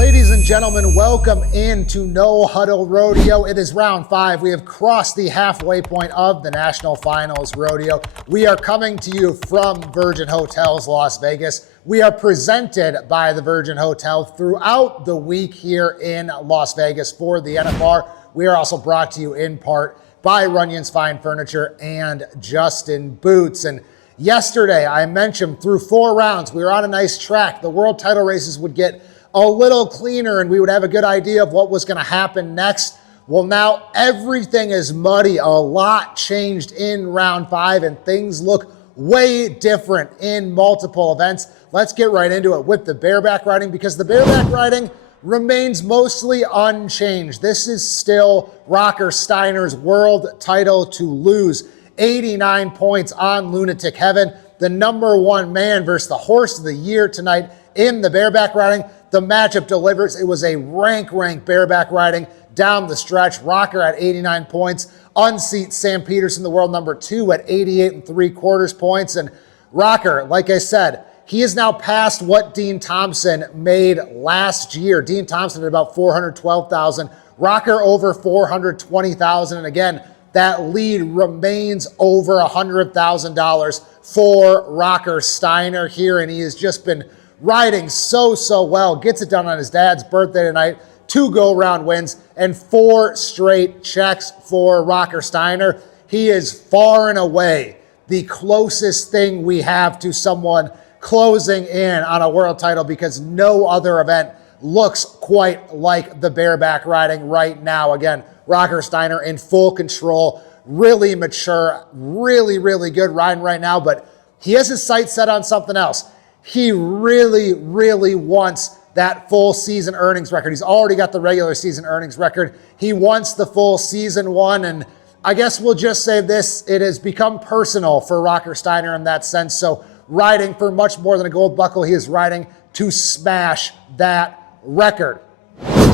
Ladies and gentlemen, welcome into No Huddle Rodeo. It is round 5. We have crossed the halfway point of the National Finals Rodeo. We are coming to you from Virgin Hotels, Las Vegas. We are presented by the Virgin Hotel throughout the week here in Las Vegas for the NFR. We are also brought to you in part by Runyon's Fine Furniture and Justin Boots. And yesterday, I mentioned through 4 rounds, we were on a nice track. The world title races would get a little cleaner and we would have a good idea of what was going to happen next. Well, now everything is muddy. A lot changed in round 5 and things look way different in multiple events. Let's get right into it with the bareback riding, because the bareback riding remains mostly unchanged. This is still Rocker Steiner's world title to lose. 89 points on Lunatic Heaven. The #1 man versus the horse of the year tonight in the bareback riding. The matchup delivers. It was a rank bareback riding down the stretch. Rocker at 89 points. Unseat Sam Peterson, the world #2 at 88 3/4 points. And Rocker, like I said, he is now past what Dean Thompson made last year. Dean Thompson at about $412,000. Rocker over $420,000. And again, that lead remains over $100,000 for Rocker Steiner here. And he has just been riding so well. Gets it done on his dad's birthday tonight. 2 go-round wins and 4 straight checks for Rocker Steiner. He is far and away the closest thing we have to someone closing in on a world title, because no other event looks quite like the bareback riding right now. Again, Rocker Steiner in full control, really mature, really good riding right now, but he has his sights set on something else. He really wants that full season earnings record. He's already got the regular season earnings record. He wants the full season one, and I guess we'll just say this, it has become personal for Rocker Steiner in that sense. So riding for much more than a gold buckle, he is riding to smash that record.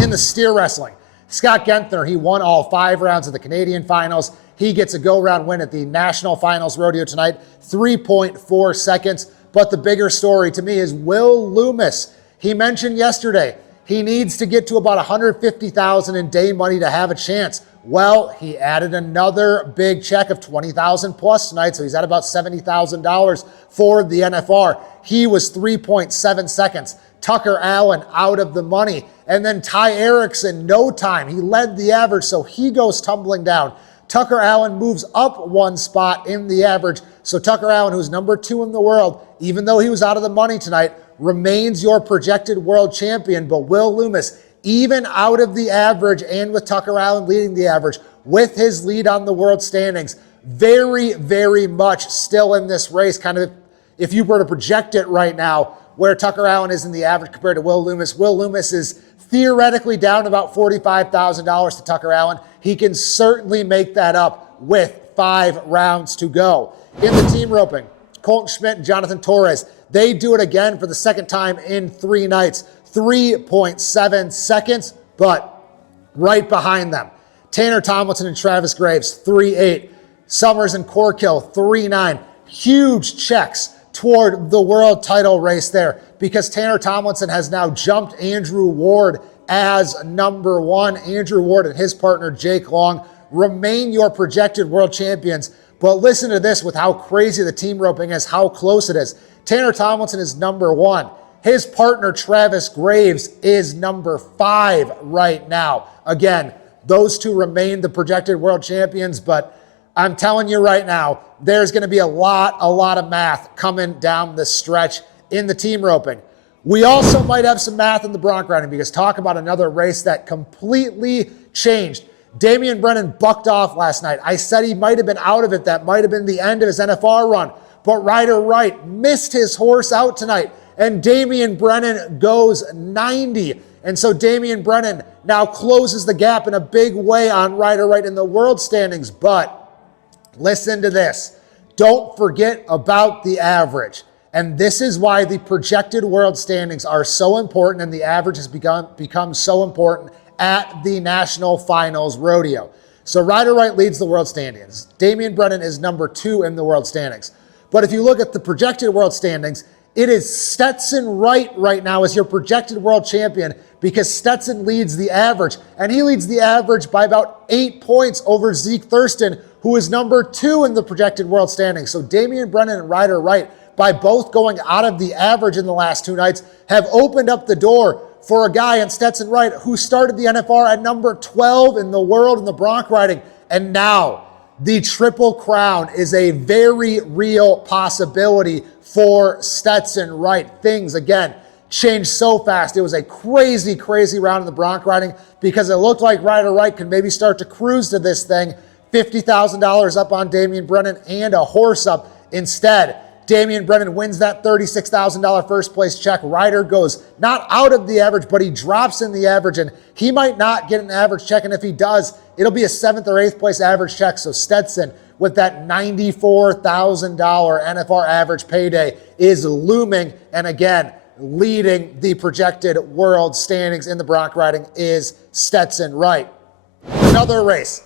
In the steer wrestling, Scott Guenthner, he won all 5 rounds of the Canadian finals. He gets a go-round win at the National Finals Rodeo tonight, 3.4 seconds. But the bigger story to me is Will Lummus. He mentioned yesterday he needs to get to about $150,000 in day money to have a chance. Well, he added another big check of $20,000 plus tonight, so he's at about $70,000 for the NFR. He was 3.7 seconds. Tucker Allen out of the money. And then Ty Erickson, no time. He led the average, so he goes tumbling down. Tucker Allen moves up 1 spot in the average. So Tucker Allen, who's #2 in the world, even though he was out of the money tonight, remains your projected world champion. But Will Lummus, even out of the average and with Tucker Allen leading the average, with his lead on the world standings, very much still in this race. Kind of if you were to project it right now, where Tucker Allen is in the average compared to Will Lummus is theoretically down about $45,000 to Tucker Allen. He can certainly make that up with 5 rounds to go. In the team roping, Colton Schmidt and Jonathan Torres, they do it again for the second time in 3 nights. 3.7 seconds, but right behind them, Tanner Tomlinson and Travis Graves, 3.8. Summers and Corkill, 3.9. Huge checks toward the world title race there, because Tanner Tomlinson has now jumped Andrew Ward as #1. Andrew Ward and his partner Jake Long remain your projected world champions. But listen to this with how crazy the team roping is, how close it is. Tanner Tomlinson is #1. His partner Travis Graves is #5 right now. Again, those 2 remain the projected world champions, but I'm telling you right now, there's going to be a lot of math coming down the stretch in the team roping. We also might have some math in the Bronc riding, because talk about another race that completely changed. Damian Brennan bucked off last night. I said he might have been out of it. That might have been the end of his NFR run. But Ryder Wright missed his horse out tonight, and Damian Brennan goes 90. And so Damian Brennan now closes the gap in a big way on Ryder Wright in the world standings. But listen to this. Don't forget about the average. And this is why the projected world standings are so important, and the average has become so important at the National Finals Rodeo. So Ryder Wright leads the world standings. Damian Brennan is #2 in the world standings. But if you look at the projected world standings, It is Stetson Wright right now as your projected world champion because Stetson leads the average, and he leads the average by about 8 points over Zeke Thurston, who is number 2 in the projected world standings. So Damian Brennan and Ryder Wright, by both going out of the average in the last 2 nights, have opened up the door for a guy in Stetson Wright who started the NFR at number 12 in the world in the bronc riding. And now the Triple Crown is a very real possibility for Stetson Wright. Things, again, changed so fast. It was a crazy, crazy round in the bronc riding because it looked like Ryder Wright could maybe start to cruise to this thing. $50,000 up on Damian Brennan and a horse up. Instead, Damian Brennan wins that $36,000 first place check. Ryder goes not out of the average, but he drops in the average, and he might not get an average check. And if he does, it'll be a 7th or 8th place average check. So Stetson, with that $94,000 NFR average payday, is looming. And again, leading the projected world standings in the bronc riding is Stetson Wright. Another race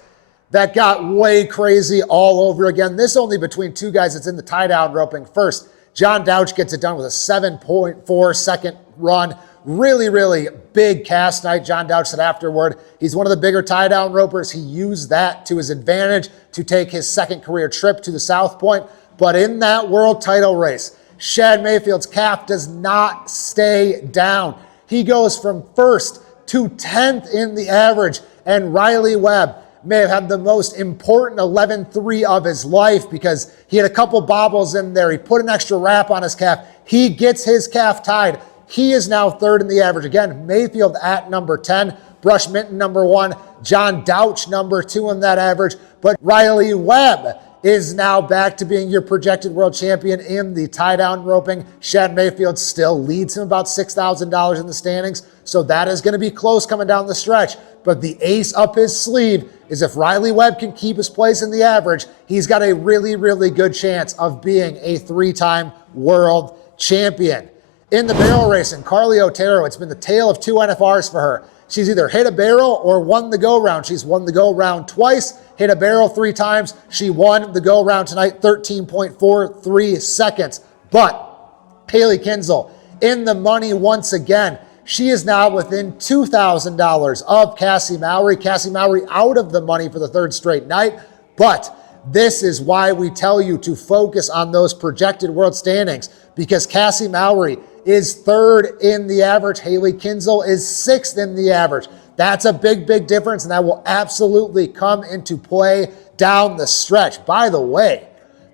that got way crazy all over again. This only between 2 guys that's in the tie-down roping. First, John Douch gets it done with a 7.4 second run. Really, really big cast night. John Douch said afterward, he's one of the bigger tie-down ropers. He used that to his advantage to take his second career trip to the South Point. But in that world title race, Shad Mayfield's calf does not stay down. He goes from 1st to 10th in the average, and Riley Webb may have had the most important 11-3 of his life because he had a couple bobbles in there. He put an extra wrap on his calf. He gets his calf tied. He is now 3rd in the average. Again, Mayfield at number 10, Brush Minton number 1, John Douch number 2 in that average. But Riley Webb is now back to being your projected world champion in the tie-down roping. Shad Mayfield still leads him about $6,000 in the standings, so that is going to be close coming down the stretch. But the ace up his sleeve is if Riley Webb can keep his place in the average, he's got a really, really good chance of being a 3-time world champion. In the barrel racing, Carlee Otero, it's been the tale of 2 NFRs for her. She's either hit a barrel or won the go-round. She's won the go-round twice, hit a barrel 3 times. She won the go-round tonight, 13.43 seconds. But Haley Kinsel in the money once again. She is now within $2,000 of Cassie Mowry. Cassie Mowry out of the money for the 3rd straight night. But this is why we tell you to focus on those projected world standings, because Cassie Mowry is 3rd in the average. Haley Kinsel is 6th in the average. That's a big, big difference, and that will absolutely come into play down the stretch. By the way,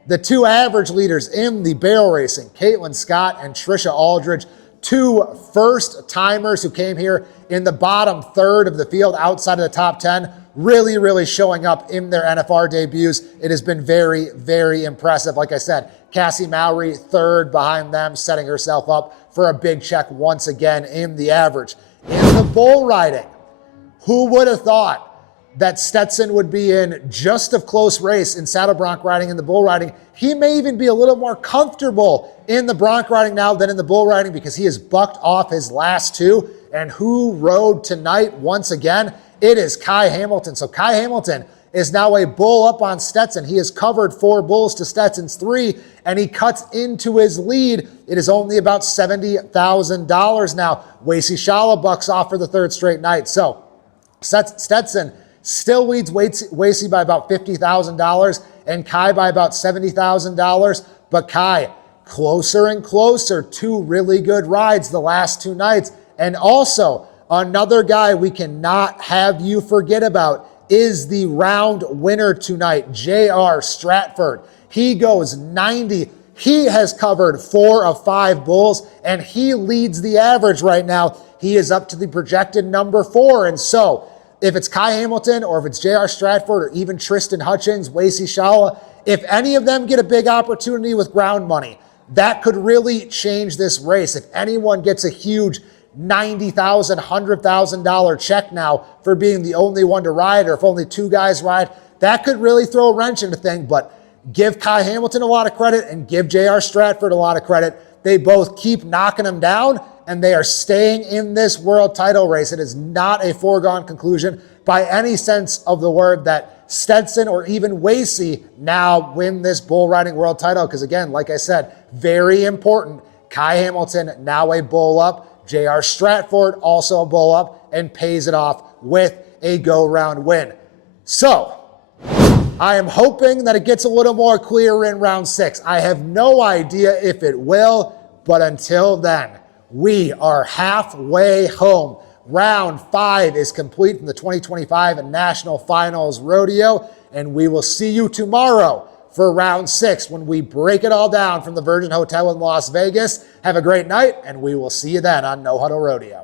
the 2 average leaders in the barrel racing, Caitlin Scott and Trisha Aldridge, 2 first-timers who came here in the bottom 3rd of the field outside of the top 10, really, really showing up in their NFR debuts. It has been very, very impressive. Like I said, Cassie Mowry 3rd behind them, setting herself up for a big check once again in the average. In the bull riding, who would have thought that Stetson would be in just a close race in saddle bronc riding and the bull riding? He may even be a little more comfortable in the bronc riding now than in the bull riding because he has bucked off his last 2. And who rode tonight once again? It is Kai Hamilton. So Kai Hamilton is now a bull up on Stetson. He has covered 4 bulls to Stetson's 3, and he cuts into his lead. It is only about $70,000 now. Wasey Shala bucks off for the 3rd straight night. So Stetson still leads Wasey by about $50,000 and Kai by about $70,000. But Kai, closer and closer, 2 really good rides the last 2 nights. And also, another guy we cannot have you forget about is the round winner tonight, J.R. Stratford. He goes 90. He has covered 4 of 5 bulls, and he leads the average right now. He is up to the projected number 4. And so, if it's Kai Hamilton or if it's J.R. Stratford or even Tristan Hutchings, Wasey Shala, if any of them get a big opportunity with ground money, that could really change this race. If anyone gets a huge $90,000, $100,000 check now for being the only one to ride, or if only 2 guys ride, that could really throw a wrench in the thing. But give Kai Hamilton a lot of credit and give J.R. Stratford a lot of credit. They both keep knocking them down, and they are staying in this world title race. It is not a foregone conclusion by any sense of the word that Stetson or even Wasey now win this bull riding world title. Because again, like I said, very important. Kai Hamilton, now a bull up. J.R. Stratford, also a bull up, and pays it off with a go-round win. So, I am hoping that it gets a little more clear in round 6. I have no idea if it will, but until then, we are halfway home. Round 5 is complete from the 2025 National Finals Rodeo, and we will see you tomorrow for round 6 when we break it all down from the Virgin Hotel in Las Vegas. Have a great night, and we will see you then on No Huddle Rodeo.